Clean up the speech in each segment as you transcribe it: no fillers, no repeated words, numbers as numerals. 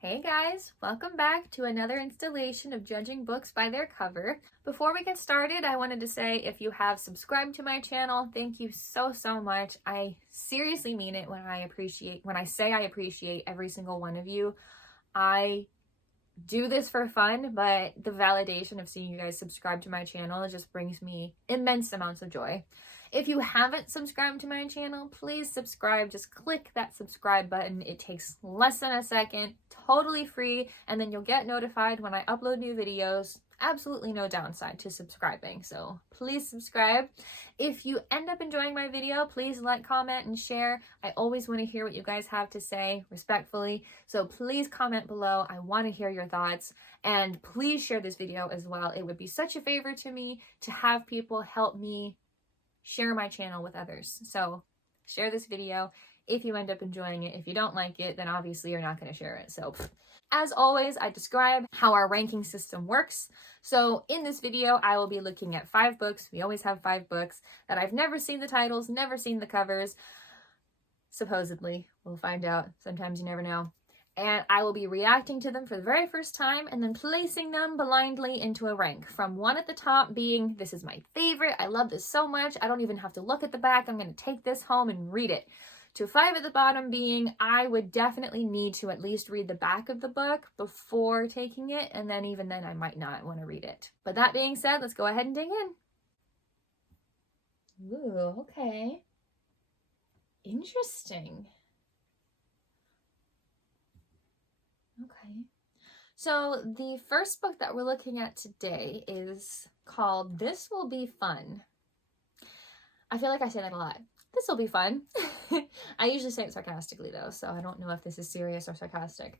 Hey guys, welcome back to another installation of Judging Books by Their Cover. Before we get started, I wanted to say if you have subscribed to my channel, thank you so much. I seriously mean it when I say I appreciate every single one of you. I do this for fun, but the validation of seeing you guys subscribe to my channel just brings me immense amounts of joy. If you haven't subscribed to my channel, please subscribe. Just click that subscribe button. It takes less than a second, totally free, and then you'll get notified when I upload new videos. Absolutely no downside to subscribing, so please subscribe. If you end up enjoying my video, please like, comment, and share. I always want to hear what you guys have to say, respectfully, so please comment below. I want to hear your thoughts, and please share this video as well. It would be such a favor to me to have people help me share my channel with others. So share this video if you end up enjoying it. If you don't like it, then obviously you're not going to share it. So as always, I describe how our ranking system works. So in this video, I will be looking at 5 books. We always have 5 books that I've never seen the titles, never seen the covers. Supposedly, we'll find out. Sometimes you never know. And I will be reacting to them for the very first time and then placing them blindly into a rank. From 1 at the top being, this is my favorite, I love this so much, I don't even have to look at the back, I'm going to take this home and read it. To 5 at the bottom being, I would definitely need to at least read the back of the book before taking it, and then even then I might not want to read it. But that being said, let's go ahead and dig in. Ooh, okay. Interesting. Okay, so the first book that we're looking at today is called This Will Be Fun. I feel like I say that a lot. This will be fun. I usually say it sarcastically though, so I don't know if this is serious or sarcastic.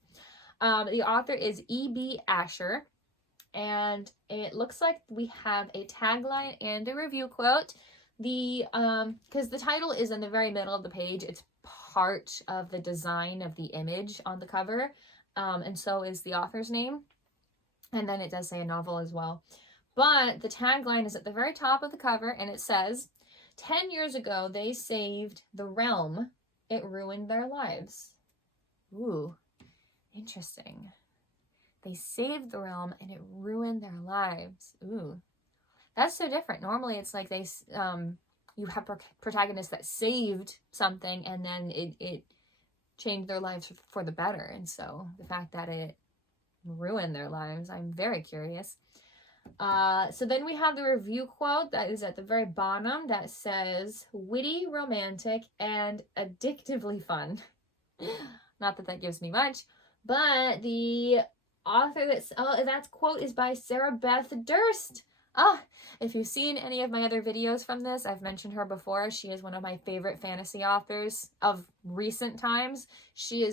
The author is E.B. Asher, and it looks like we have a tagline and a review quote. Because the title is in the very middle of the page, it's part of the design of the image on the cover. And so is the author's name. And then it does say a novel as well. But the tagline is at the very top of the cover, and it says, 10 years ago, they saved the realm. It ruined their lives. Ooh, interesting. They saved the realm, and it ruined their lives. Ooh, that's so different. Normally, it's like you have protagonists that saved something, and then it changed their lives for the better. And so the fact that it ruined their lives, I'm very curious. So then we have the review quote that is at the very bottom that says, witty, romantic, and addictively fun. Not that that gives me much, but the author that quote is by Sarah Beth Durst. If you've seen any of my other videos from this, I've mentioned her before. She is one of my favorite fantasy authors of recent times. She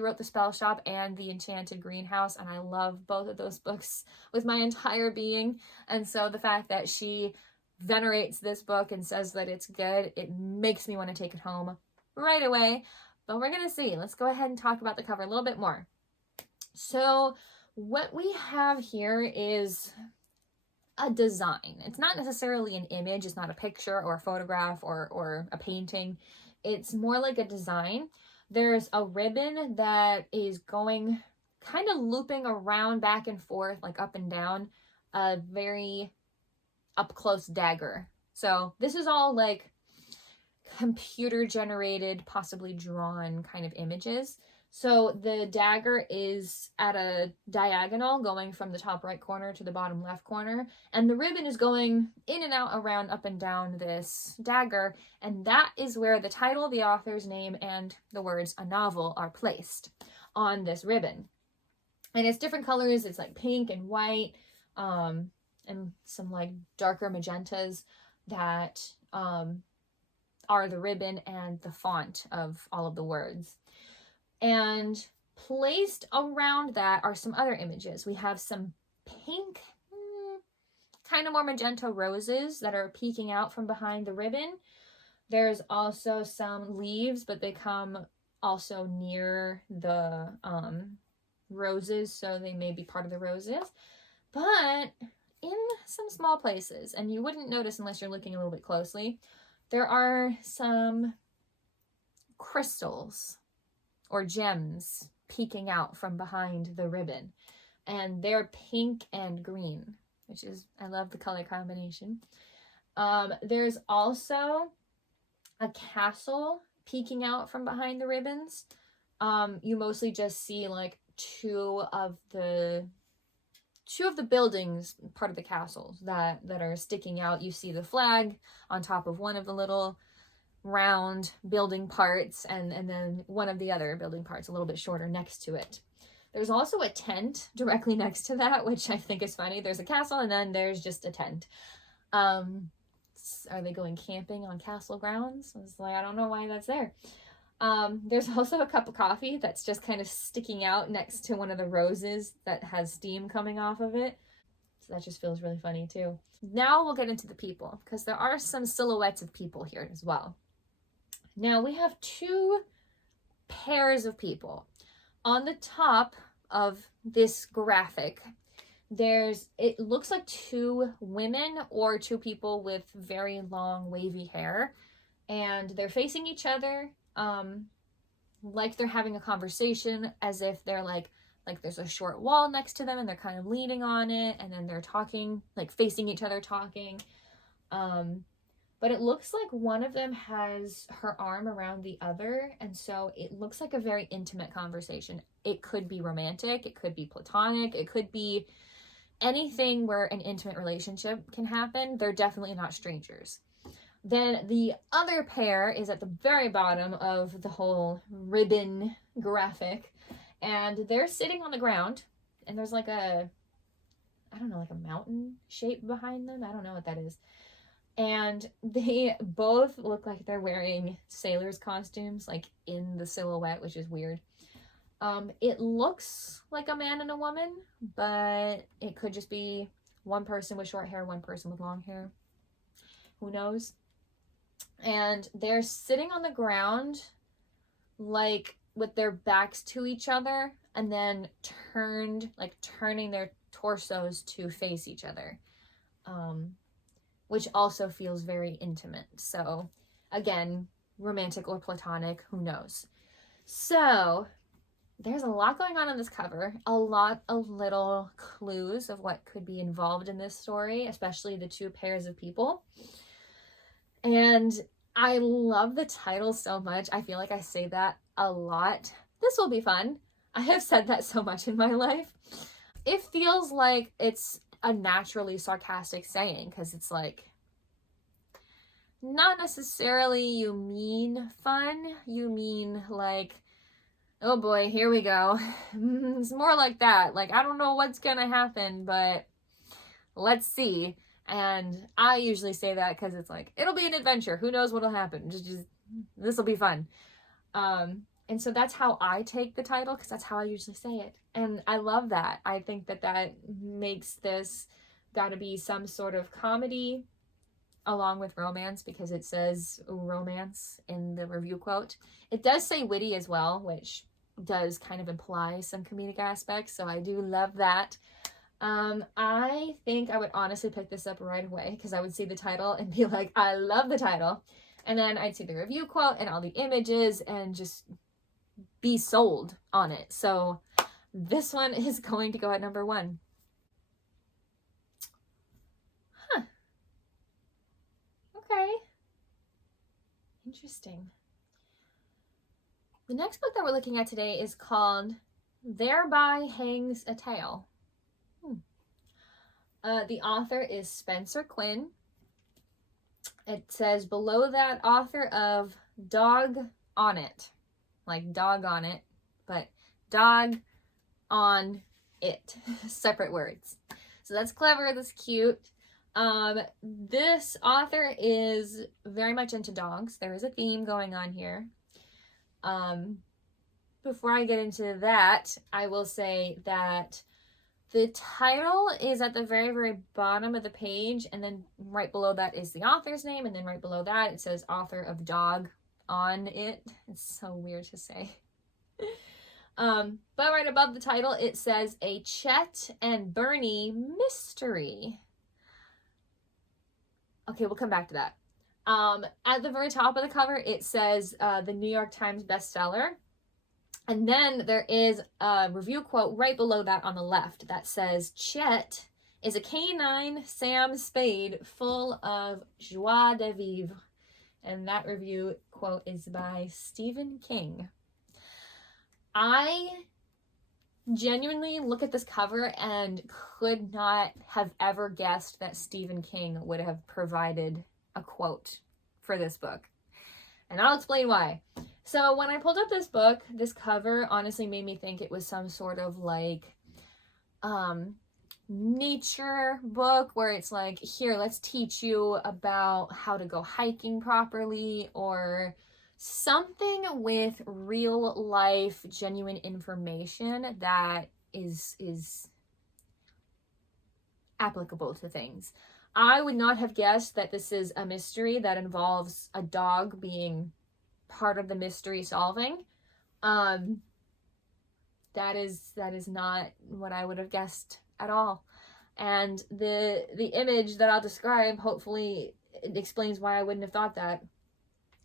wrote The Spell Shop and The Enchanted Greenhouse, and I love both of those books with my entire being. And so the fact that she venerates this book and says that it's good, it makes me want to take it home right away. But we're going to see. Let's go ahead and talk about the cover a little bit more. So what we have here is a design. It's not necessarily an image. It's not a picture or a photograph or a painting. It's more like a design. There's a ribbon that is going kind of looping around back and forth, like up and down, a very up close dagger. So this is all like computer generated, possibly drawn kind of images. So the dagger is at a diagonal going from the top right corner to the bottom left corner, and the ribbon is going in and out, around, up and down this dagger, and that is where the title, the author's name, and the words a novel are placed on this ribbon. And it's different colors. It's like pink and white, and some like darker magentas that are the ribbon and the font of all of the words. And placed around that are some other images. We have some pink, kind of more magenta roses that are peeking out from behind the ribbon. There's also some leaves, but they come also near the roses, so they may be part of the roses. But in some small places, and you wouldn't notice unless you're looking a little bit closely, there are some crystals or gems peeking out from behind the ribbon. And they're pink and green, which is, I love the color combination. There's also a castle peeking out from behind the ribbons. You mostly just see like two of the buildings, part of the castles that are sticking out. You see the flag on top of one of the little round building parts, and then one of the other building parts a little bit shorter next to it. There's also a tent directly next to that, which I think is funny. There's a castle and then there's just a tent. Are they going camping on castle grounds? I was like, I don't know why that's there. There's also a cup of coffee that's just kind of sticking out next to one of the roses that has steam coming off of it. So that just feels really funny too. Now we'll get into the people, because there are some silhouettes of people here as well. Now we have two pairs of people. On the top of this graphic, it looks like two women or two people with very long wavy hair, and they're facing each other, like they're having a conversation, as if they're like there's a short wall next to them and they're kind of leaning on it, and then they're talking, like facing each other talking. But it looks like one of them has her arm around the other, and so it looks like a very intimate conversation. It could be romantic, it could be platonic, it could be anything where an intimate relationship can happen. They're definitely not strangers. Then the other pair is at the very bottom of the whole ribbon graphic, and they're sitting on the ground, and there's like a mountain shape behind them. I don't know what that is. And they both look like they're wearing sailors' costumes, like in the silhouette, which is weird. It looks like a man and a woman, but it could just be one person with short hair, one person with long hair. Who knows? And they're sitting on the ground, like with their backs to each other, and then turning their torsos to face each other. Which also feels very intimate. So again, romantic or platonic, who knows? So there's a lot going on this cover, a lot of little clues of what could be involved in this story, especially the two pairs of people. And I love the title so much. I feel like I say that a lot. This will be fun. I have said that so much in my life. It feels like it's a naturally sarcastic saying, because it's like, not necessarily you mean fun, you mean like, oh boy, here we go. It's more like that, like, I don't know what's gonna happen, but let's see. And I usually say that because it's like, it'll be an adventure, who knows what'll happen, just this will be fun. And so that's how I take the title, because that's how I usually say it. And I love that. I think that makes this gotta be some sort of comedy along with romance, because it says romance in the review quote. It does say witty as well, which does kind of imply some comedic aspects, so I do love that. I think I would honestly pick this up right away, because I would see the title and be like, I love the title. And then I'd see the review quote and all the images and just be sold on it. So this one is going to go at number 1. Huh. Okay. Interesting. The next book that we're looking at today is called Thereby Hangs a Tale. The author is Spencer Quinn. It says below that, author of Dog on It. Like dog on it, but dog on it. Separate words. So that's clever, that's cute. This author is very much into dogs. There is a theme going on here. Before I get into that, I will say that the title is at the very, very bottom of the page, and then right below that is the author's name, and then right below that it says author of Dog on It. It's so weird to say. But right above the title it says A Chet and Bernie Mystery. Okay, we'll come back to that. At the very top of the cover it says the New York Times bestseller. And then there is a review quote right below that on the left that says, Chet is a canine Sam Spade full of joie de vivre. And that review quote is by Stephen King. I genuinely look at this cover and could not have ever guessed that Stephen King would have provided a quote for this book. And I'll explain why. So when I pulled up this book, this cover honestly made me think it was some sort of like nature book where it's like, here, let's teach you about how to go hiking properly, or something with real life, genuine information that is applicable to things. I would not have guessed that this is a mystery that involves a dog being part of the mystery solving. That is not what I would have guessed at all. And the image that I'll describe, hopefully it explains why I wouldn't have thought that.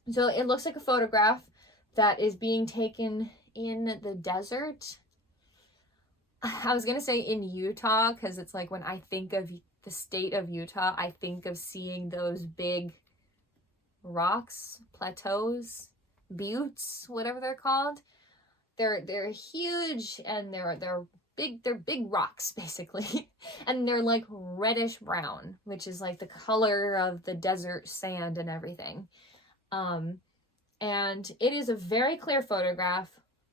So it looks like a photograph that is being taken in the desert. I was gonna say in Utah, because it's like when I think of the state of Utah, I think of seeing those big rocks, plateaus, buttes, whatever they're called. They're huge, and they're big rocks basically. And they're like reddish brown, which is like the color of the desert sand and everything. And it is a very clear photograph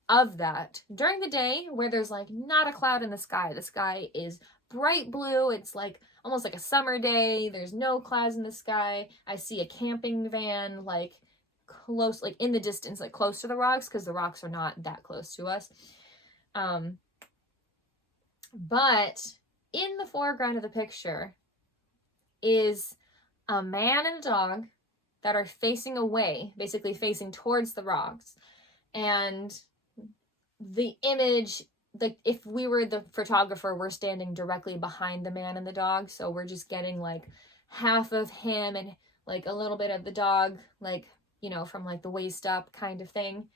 of that during the day, where there's like not a cloud in the sky. The sky is bright blue. It's like almost like a summer day. There's no clouds in the sky. I see a camping van like close, like in the distance, like close to the rocks, because the rocks are not that close to us. But in the foreground of the picture is a man and a dog that are facing away, basically facing towards the rocks. And the image, like if we were the photographer, we're standing directly behind the man and the dog, so we're just getting like half of him and like a little bit of the dog, like, you know, from like the waist up kind of thing.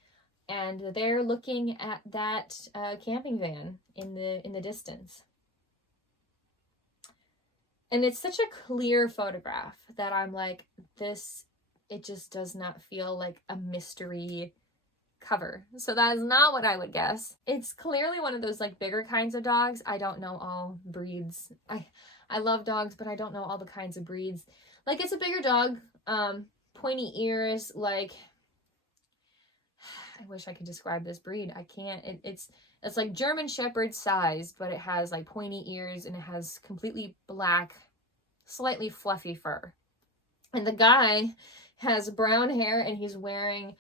And they're looking at that camping van in the distance. And it's such a clear photograph that I'm like, this, it just does not feel like a mystery cover. So that is not what I would guess. It's clearly one of those like bigger kinds of dogs. I don't know all breeds. I love dogs, but I don't know all the kinds of breeds. Like, it's a bigger dog, pointy ears, like, I wish I could describe this breed. I can't. It's like German Shepherd sized, but it has like pointy ears and it has completely black, slightly fluffy fur. And the guy has brown hair and he's wearing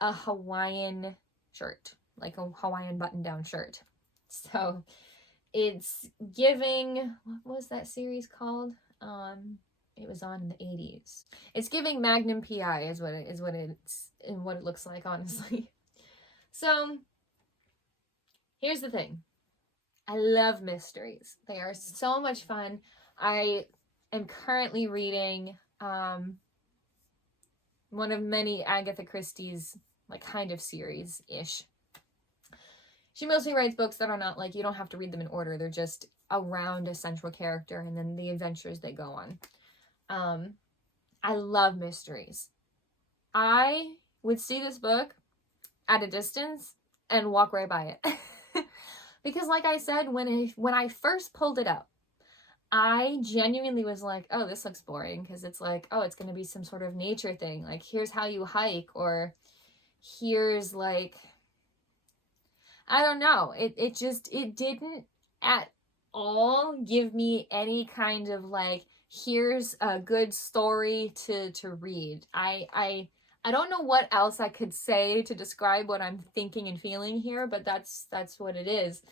a Hawaiian shirt, like a Hawaiian button-down shirt. So it's giving, what was that series called? It was on in the 80s. It's giving Magnum PI is what it looks like, honestly. So here's the thing. I love mysteries. They are so much fun. I am currently reading one of many Agatha Christie's like kind of series-ish. She mostly writes books that are not like, you don't have to read them in order. They're just around a central character and then the adventures they go on. I love mysteries. I would see this book at a distance and walk right by it. Because like I said, when I first pulled it up, I genuinely was like, oh, this looks boring, because it's like, oh, it's going to be some sort of nature thing. Like, here's how you hike, or here's like, I don't know. It didn't at all give me any kind of like, here's a good story to read. I don't know what else I could say to describe what I'm thinking and feeling here, but that's what it is.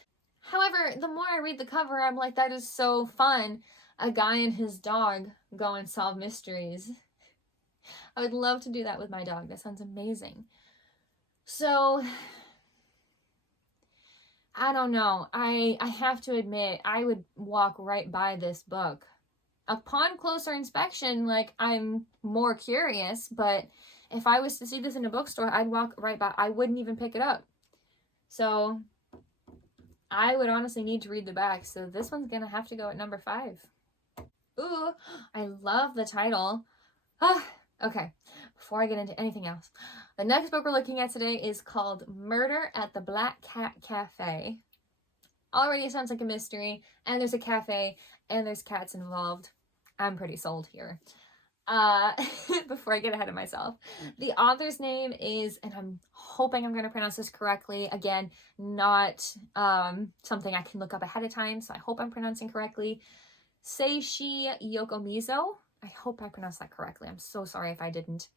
However, the more I read the cover, I'm like, that is so fun. A guy and his dog go and solve mysteries. I would love to do that with my dog. That sounds amazing. So, I don't know. I have to admit, I would walk right by this book. Upon closer inspection, like, I'm more curious, but if I was to see this in a bookstore, I'd walk right by. I wouldn't even pick it up. So I would honestly need to read the back. So this one's gonna have to go at number 5. Ooh, I love the title. Okay, before I get into anything else, the next book we're looking at today is called Murder at the Black Cat Cafe. Already sounds like a mystery, and there's a cafe, and there's cats involved. I'm pretty sold here. Before I get ahead of myself, the author's name is, and I'm hoping I'm going to pronounce this correctly, again, not something I can look up ahead of time, so I hope I'm pronouncing correctly, Seishi Yokomizo. I hope I pronounced that correctly. I'm so sorry if I didn't.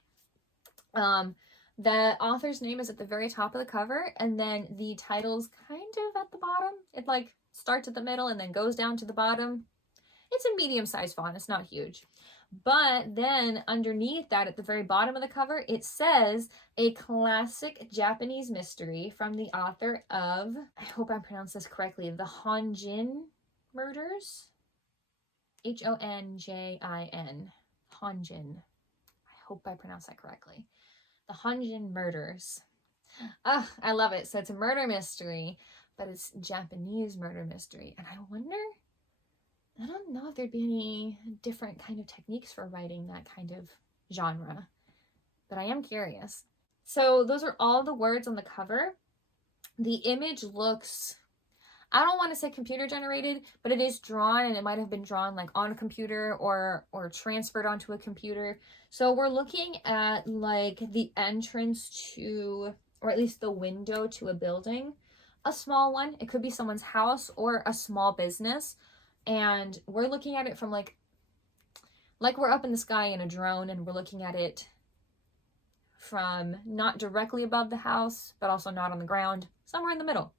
The author's name is at the very top of the cover, and then the title's kind of at the bottom. It like starts at the middle and then goes down to the bottom. It's a medium-sized font. It's not huge. But then underneath that, at the very bottom of the cover, it says a classic Japanese mystery from the author of, I hope I pronounced this correctly, the Honjin Murders. Honjin. Honjin. I hope I pronounced that correctly. The Honjin Murders. I love it. So it's a murder mystery, but it's Japanese murder mystery. And I don't know if there'd be any different kind of techniques for writing that kind of genre, but I am curious. So those are all the words on the cover. The image looks, I don't want to say computer generated, but it is drawn, and it might have been drawn like on a computer or transferred onto a computer. So we're looking at like the entrance to, or at least the window to a building, a small one. It could be someone's house or a small business. And we're looking at it from like we're up in the sky in a drone, and we're looking at it from not directly above the house, but also not on the ground, somewhere in the middle.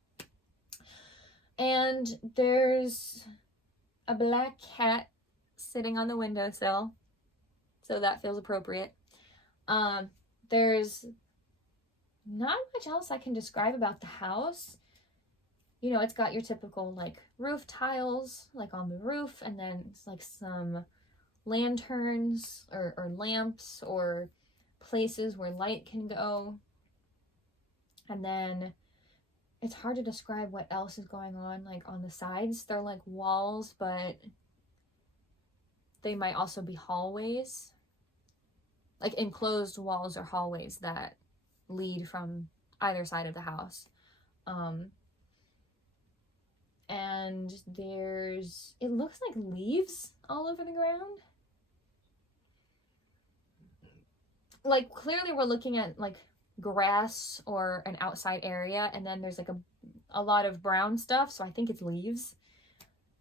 And there's a black cat sitting on the windowsill, so that feels appropriate. There's not much else I can describe about the house. You know, it's got your typical like roof tiles like on the roof, and then it's like some lanterns or lamps or places where light can go. And then it's hard to describe what else is going on like on the sides. They're like walls, but they might also be hallways, like enclosed walls or hallways that lead from either side of the house. And it looks like leaves all over the ground. Like clearly we're looking at like grass or an outside area, and then there's like a lot of brown stuff, so I think it's leaves.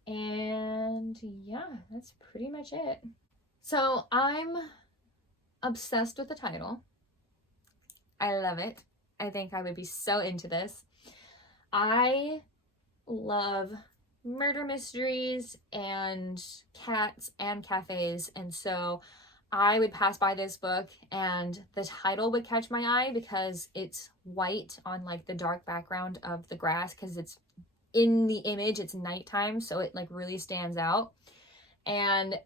And yeah, that's pretty much it. So I'm obsessed with the title. I love it. I think I would be so into this. I love murder mysteries and cats and cafes, and so I would pass by this book and the title would catch my eye because it's white on like the dark background of the grass, because it's in the image, it's nighttime, so it like really stands out. And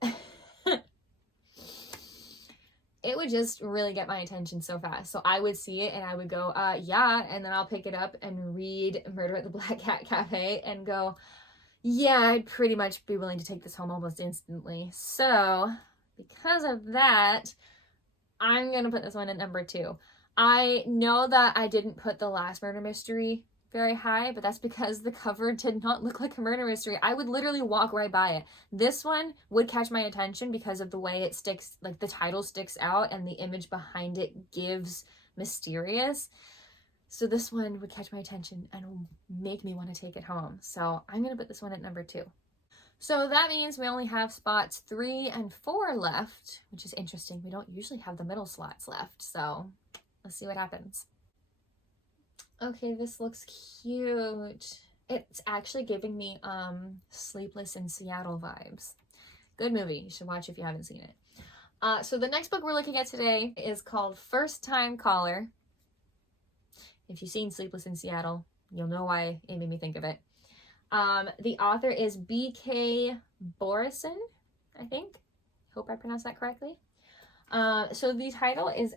it would just really get my attention so fast. So I would see it and I would go, yeah, and then I'll pick it up and read Murder at the Black Cat Cafe and go, yeah, I'd pretty much be willing to take this home almost instantly. So because of that, I'm going to put this one at number 2. I know that I didn't put the last murder mystery very high, but that's because the cover did not look like a murder mystery. I would literally walk right by it. This one would catch my attention because of the way it sticks, like the title sticks out and the image behind it gives mysterious. So this one would catch my attention and make me want to take it home. So I'm going to put this one at number 2. So that means we only have spots 3 and 4 left, which is interesting. We don't usually have the middle slots left, so let's see what happens. Okay, this looks cute. It's actually giving me Sleepless in Seattle vibes. Good movie. You should watch if you haven't seen it. So the next book we're looking at today is called First Time Caller. If you've seen Sleepless in Seattle, you'll know why it made me think of it. The author is B.K. Borison, I think. Hope I pronounced that correctly. So the title is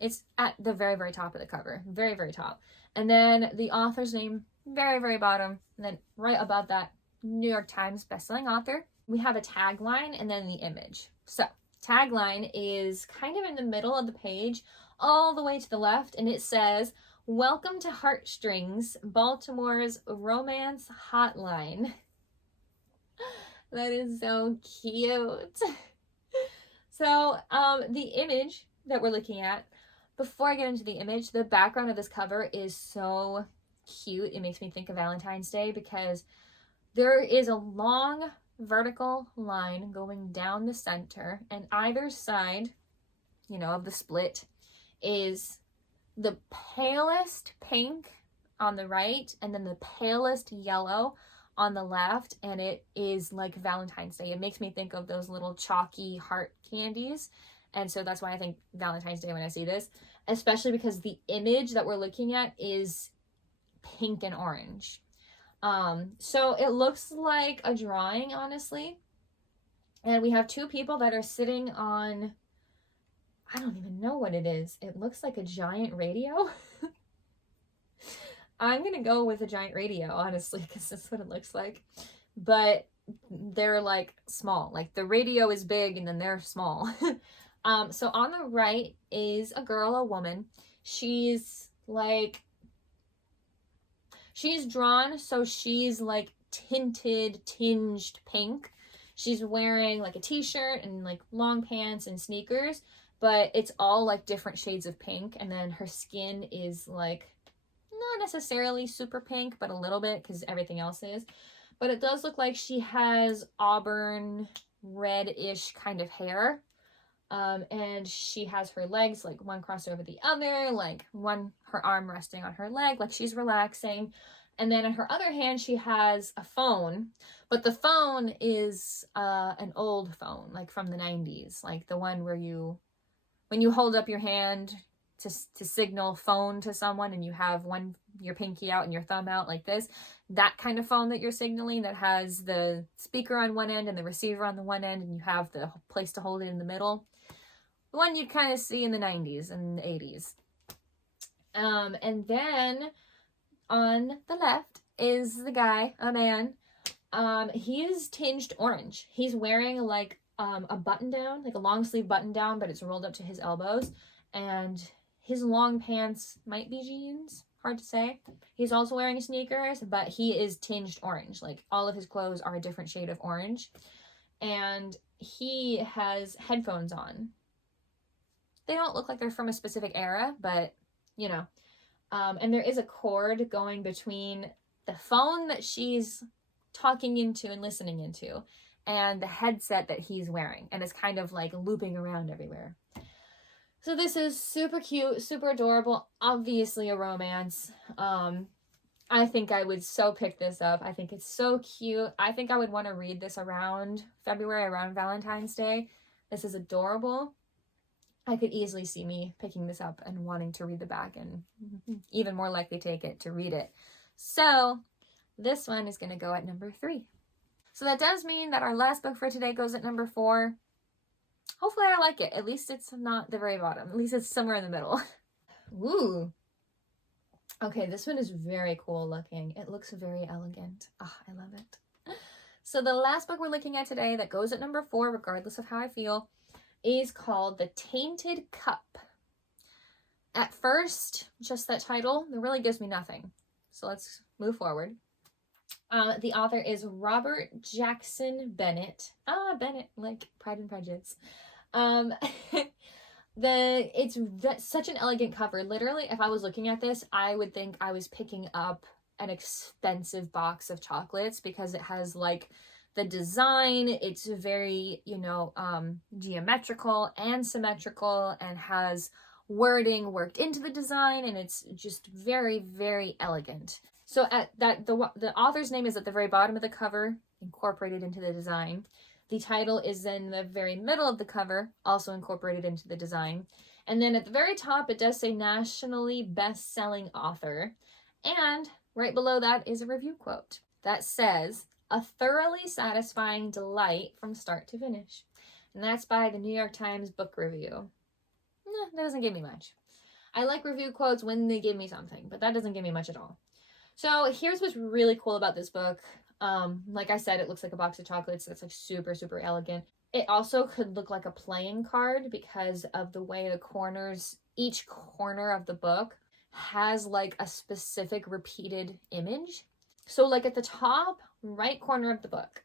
it's at the very, very top of the cover. Very, very top. And then the author's name, very, very bottom. And then right above that, New York Times bestselling author. We have a tagline and then the image. So tagline is kind of in the middle of the page, all the way to the left, and it says, "Welcome to Heartstrings, Baltimore's romance hotline." That is so cute. So the image that we're looking at, before I get into the image, the background of this cover is so cute. It makes me think of Valentine's Day because there is a long vertical line going down the center, and either side, you know, of the split is the palest pink on the right and then the palest yellow on the left, and it is like Valentine's Day. It makes me think of those little chalky heart candies, and so that's why I think Valentine's Day when I see this, especially because the image that we're looking at is pink and orange. So it looks like a drawing, honestly, and we have two people that are sitting on, I don't even know what it is. It looks like a giant radio. I'm gonna go with a giant radio, honestly, because that's what it looks like. But they're like small. Like the radio is big and then they're small. So on the right is a girl, a woman. She's drawn, so she's like tinged pink. She's wearing like a t-shirt and like long pants and sneakers, but it's all like different shades of pink. And then her skin is like not necessarily super pink, but a little bit because everything else is. But it does look like she has auburn red-ish kind of hair. And she has her legs like one crossed over the other, like her arm resting on her leg, like she's relaxing. And then in her other hand, she has a phone, but the phone is an old phone, like from the 90s, like the one where when you hold up your hand to signal phone to someone and you have your pinky out and your thumb out like this, that kind of phone that you're signaling that has the speaker on one end and the receiver on the one end and you have the place to hold it in the middle. The one you'd kind of see in the 90s and the 80s. And then on the left is the guy, a man. He is tinged orange. He's wearing like a button down, like a long sleeve button down, but it's rolled up to his elbows. And his long pants might be jeans, hard to say. He's also wearing sneakers, but he is tinged orange. Like all of his clothes are a different shade of orange. And he has headphones on. They don't look like they're from a specific era, but you know. And there is a cord going between the phone that she's talking into and listening into and the headset that he's wearing, and it's kind of like looping around everywhere. So this is super cute, super adorable, obviously a romance. I think I would so pick this up. I think it's so cute. I think I would want to read this around February, around Valentine's Day. This is adorable. I could easily see me picking this up and wanting to read the back and even more likely take it to read it. So this one is going to go at number 3. So that does mean that our last book for today goes at number 4. Hopefully I like it. At least it's not the very bottom. At least it's somewhere in the middle. Ooh. Okay, this one is very cool looking. It looks very elegant. Oh, I love it. So the last book we're looking at today that goes at number 4, regardless of how I feel, is called The Tainted Cup. At first, just that title, it really gives me nothing. So let's move forward. The author is Robert Jackson Bennett. Bennett, like Pride and Prejudice. It's such an elegant cover. Literally, if I was looking at this, I would think I was picking up an expensive box of chocolates because it has like the design. It's very, geometrical and symmetrical and has wording worked into the design, and it's just very, very elegant. So the author's name is at the very bottom of the cover, incorporated into the design. The title is in the very middle of the cover, also incorporated into the design. And then at the very top, it does say nationally best-selling author. And right below that is a review quote that says, "A thoroughly satisfying delight from start to finish." And that's by the New York Times Book Review. That doesn't give me much. I like review quotes when they give me something, but that doesn't give me much at all. So here's what's really cool about this book. Like I said, it looks like a box of chocolates. That's like super, super elegant. It also could look like a playing card because of the way the corners, each corner of the book has like a specific repeated image. So like at the top right corner of the book,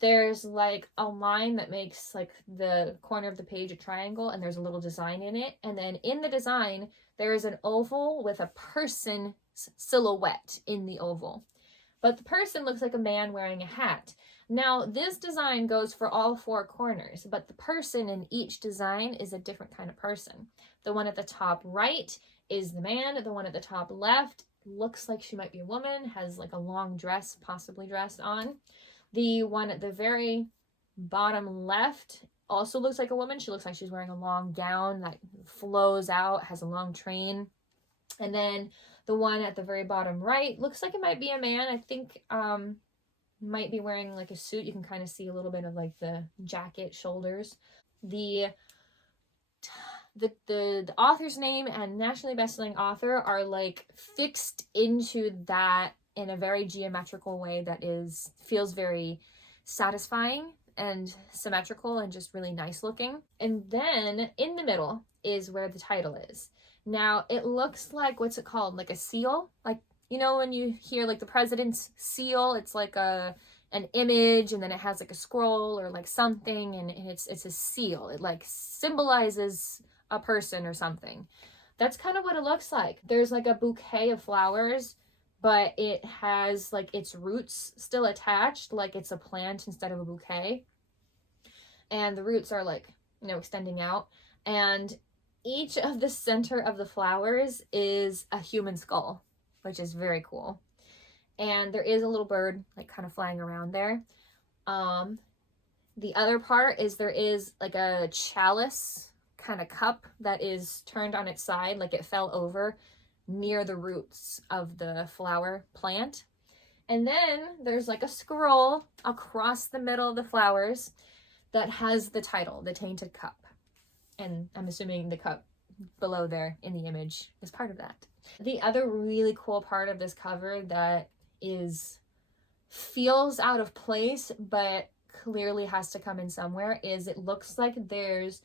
there's like a line that makes like the corner of the page a triangle, and there's a little design in it. And then in the design, there is an oval with a person silhouette in the oval. But the person looks like a man wearing a hat. Now, this design goes for all four corners, but the person in each design is a different kind of person. The one at the top right is the man. The one at the top left looks like she might be a woman, has like a long dress, possibly dress on. The one at the very bottom left also looks like a woman. She looks like she's wearing a long gown that flows out, has a long train. And then the one at the very bottom right looks like it might be a man. I think might be wearing like a suit. You can kind of see a little bit of like the jacket shoulders. The author's name and nationally bestselling author are like fixed into that in a very geometrical way that feels very satisfying and symmetrical and just really nice looking. And then in the middle is where the title is. Now it looks like, what's it called? Like a seal? Like, you know, when you hear like the president's seal, it's like an image, and then it has like a scroll or like something, and it's a seal. It like symbolizes a person or something. That's kind of what it looks like. There's like a bouquet of flowers, but it has like its roots still attached, like it's a plant instead of a bouquet. And the roots are like, you know, extending out. And each of the center of the flowers is a human skull, which is very cool. And there is a little bird like kind of flying around there. The other part is there is like a chalice kind of cup that is turned on its side, like it fell over near the roots of the flower plant. And then there's like a scroll across the middle of the flowers that has the title, The Tainted Cup. And I'm assuming the cup below there in the image is part of that. The other really cool part of this cover that feels out of place but clearly has to come in somewhere is it looks like there's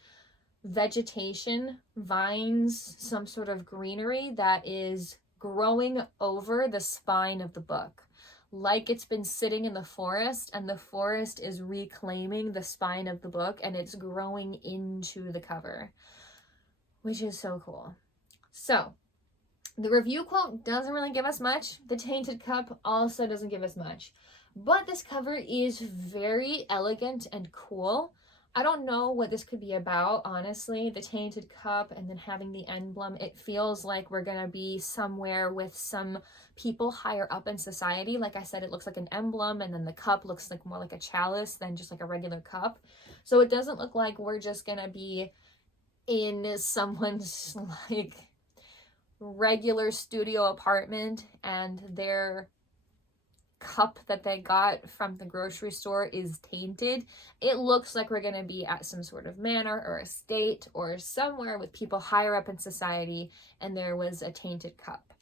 vegetation, vines, some sort of greenery that is growing over the spine of the book. Like it's been sitting in the forest, and the forest is reclaiming the spine of the book, and it's growing into the cover, which is so cool. So the review quote doesn't really give us much. The Tainted Cup also doesn't give us much, but this cover is very elegant and cool. I don't know what this could be about, honestly. The Tainted Cup and then having the emblem, it feels like we're gonna be somewhere with some people higher up in society. Like I said, it looks like an emblem, and then the cup looks like more like a chalice than just like a regular cup. So it doesn't look like we're just gonna be in someone's like regular studio apartment and their cup that they got from the grocery store is tainted. It looks like we're going to be at some sort of manor or estate or somewhere with people higher up in society, and there was a tainted cup.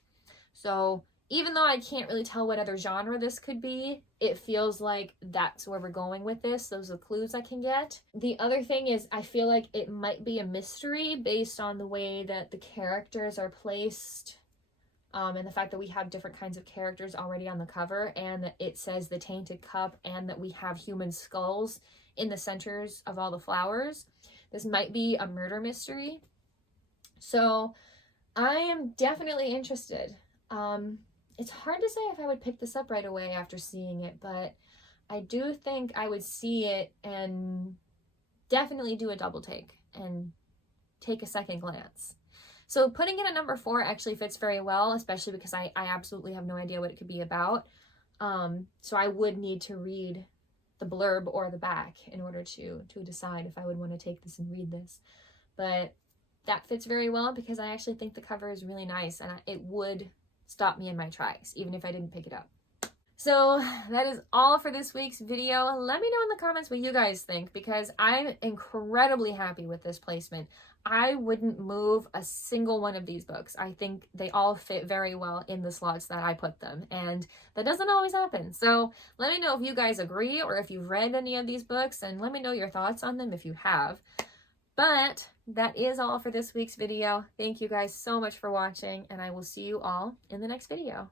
So even though I can't really tell what other genre this could be, it feels like that's where we're going with this. Those are the clues I can get. The other thing is I feel like it might be a mystery based on the way that the characters are placed, and the fact that we have different kinds of characters already on the cover, and that it says The Tainted Cup, and that we have human skulls in the centers of all the flowers. This might be a murder mystery. So I am definitely interested. It's hard to say if I would pick this up right away after seeing it, but I do think I would see it and definitely do a double take and take a second glance. So putting it at number 4 actually fits very well, especially because I absolutely have no idea what it could be about. So I would need to read the blurb or the back in order to decide if I would want to take this and read this. But that fits very well because I actually think the cover is really nice, and it would stop me in my tracks, even if I didn't pick it up. So that is all for this week's video. Let me know in the comments what you guys think, because I'm incredibly happy with this placement. I wouldn't move a single one of these books. I think they all fit very well in the slots that I put them, and that doesn't always happen. So let me know if you guys agree or if you've read any of these books, and let me know your thoughts on them if you have. But that is all for this week's video. Thank you guys so much for watching, and I will see you all in the next video.